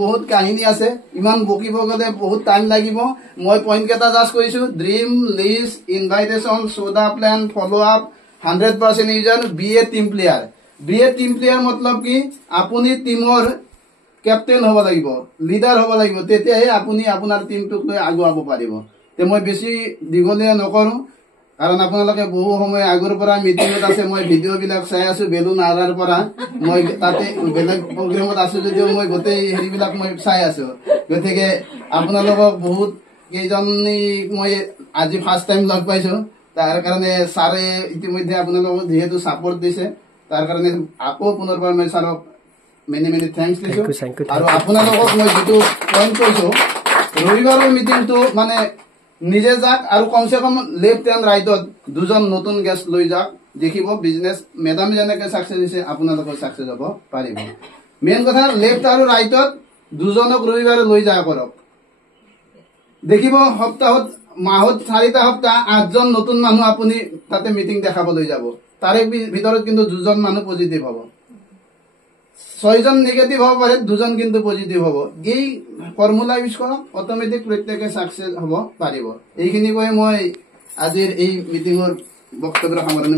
বহুত কাহিনী আছে, ইমান বকিব গলে বহুত টাইম লাগিব। মই পইণ্ট কেইটা জাষ্ট কৰিছো। Dream list, invitation, soda plan, follow up, 100% user, B A team player. B A team player মতলব কি, আপুনি টিমৰ কেপ্টেইন হ'ব লাগিব, লিডাৰ হ'ব লাগিব, তেতিয়াহে আপুনি আপোনাৰ টিমটোক লৈ আগুৱাব পাৰিব। তে মই বেছি দীঘলীয়া নকৰো, কাৰণ আপোনালোকে বহু সময় আগৰ পৰা মিটিঙত আছে। মই ভিডিঅ' বিলাক চাই আছো বেলুন আৰাৰ পৰা। মই তাতে বেলেগ প্ৰগ্ৰেমত আছো যদিও মই গোটেই হেৰিবিলাক মই চাই আছো। গতিকে আপোনালোকক বহুত কেইজনী মই আজি ফাৰ্ষ্ট টাইম লগ পাইছো। তাৰ কাৰণে ছাৰে ইতিমধ্যে আপোনালোকক যিহেতু ছাপোৰ্ট দিছে, তাৰ কাৰণে আকৌ পুনৰবাৰ মই ছাৰক মেনি থেংকছ দিছো। আৰু আপোনালোকক মই যিটো পইণ্ট কৈছো, ৰবিবাৰৰ মিটিংটো মানে নিজে যাক আৰু কমচে কম লেফ্ট এণ্ড ৰাইটত দুজন নতুন গেষ্ট লৈ যাওক। দেখিব বিজনেছ মেডাম যেনেকে ছাকচেছ হৈছে, আপোনালোকৰ ছাকচেছ হ'ব পাৰিব। মেইন কথা লেফ্ট আৰু ৰাইটত দুজনক ৰবিবাৰে লৈ যা কৰক। দেখিব সপ্তাহত মাহত 4টা সপ্তাহ 8জন নতুন মানুহ আপুনি তাতে মিটিং দেখাবলৈ যাব। তাৰে ভিতৰত কিন্তু 2জন মানুহ পজিটিভ হ'ব, 6জন নিগেটিভ হ'ব পাৰে, 2জন কিন্তু পজিটিভ হ'ব। এই ফৰ্মুলা ইউজ কৰক, অট'মেটিক প্ৰত্যেকে ছাকচেছ হ'ব পাৰিব। এইখিনি কৈ মই আজিৰ এই মিটিঙৰ বক্তব্য সামৰণি